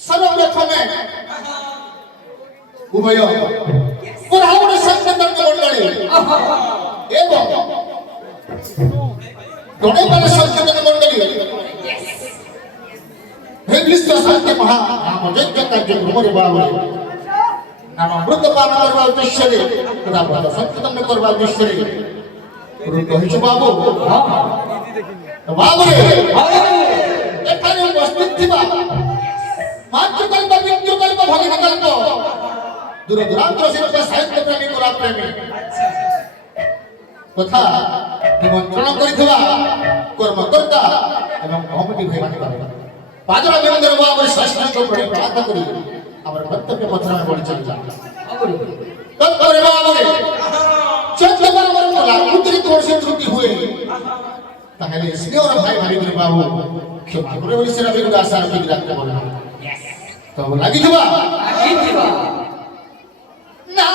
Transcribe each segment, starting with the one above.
सर्वप्रथमे उभय ब्राह्मण संसदन मंडली एवं गणेश संसदन मंडली हे विश्व शांति महा नाम यज्ञ कार्यक्रम रे बाबू नाम अमृत पान करबा उद्देश्य रे तथा ब्रह्म संकीर्तन करबा उद्देश्य रे कहिछु बाबू बाबू रे एठारे उपस्थित थिबा मातृकल्प पितृकल्प भगिनीकल्प दूर दूरांतर से साहित्य प्रेमी कला प्रेमी तथा निमंत्रण करिथिबा कर्मकर्ता एवं कमिटी भाई माने पाजरा वीरेंद्र बाबू शास्त्र को बड़े प्रार्थना करी हमर कर्तव्य पथरा में बढ़ चल जा तब करे बाबू रे चंद्रकर मन कला उतरी तोड़ से छुट्टी हुए ताहले इसलिए और भाई भाई रे बाबू क्षमा करे बोली सेना भी आशा रखी रखते बोला तो लागी दिबा नाम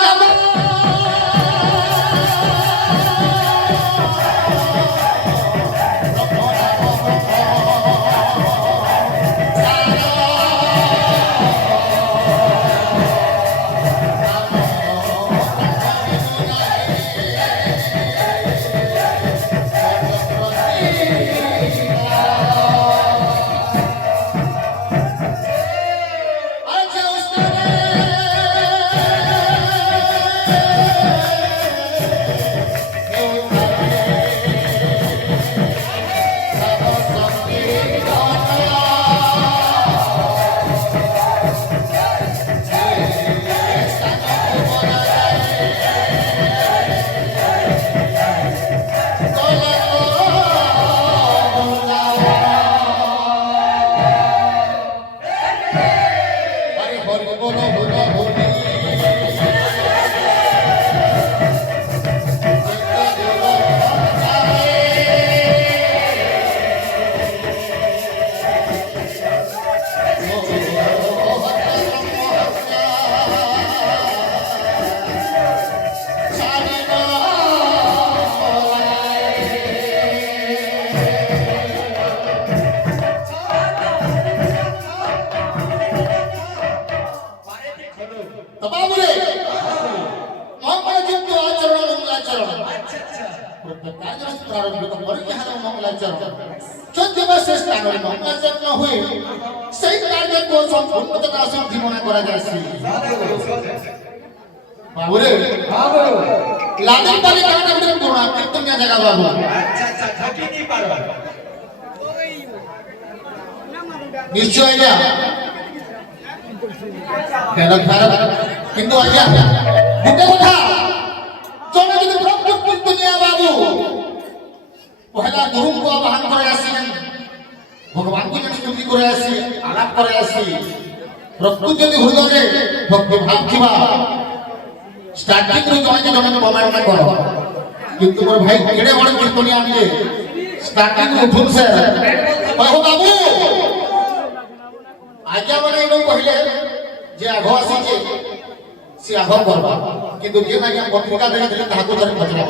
बाबू रे লাদেন পালি কাটা ভিতরে পুরা কীর্তনিয়া জায়গা বাবু আচ্ছা আচ্ছা থাকি নি পারো নিশ্চয় আজ্ঞা কেন খারাপ কিন্তু আজ্ঞা একটা কথা জনে যদি প্রভু কীর্তনিয়া বাবু পহেলা গুরুଙ୍କୁ আহ্বান করে আসেন ভগবানଙ୍କୁ যদি স্তুতি করে আসি আলাপ করে আসি প্রভু যদি হৃদয়ে ভক্তি ভাব থিবা স্টার্টিং ରୁ জনে জনে প্রমাণ কর কিন্তু মোর ভাই কেড়ে বড় কীর্তনিয়া আনলে স্টার্টিং ରୁ উঠুন সে কহ বাবু আজ্ঞা মানে এনে কহিলে যে আঘ আসিছে সে আঘ করবা কিন্তু যে আজ্ঞা পত্রিকা দেখে তাহাকে ধরে পচরা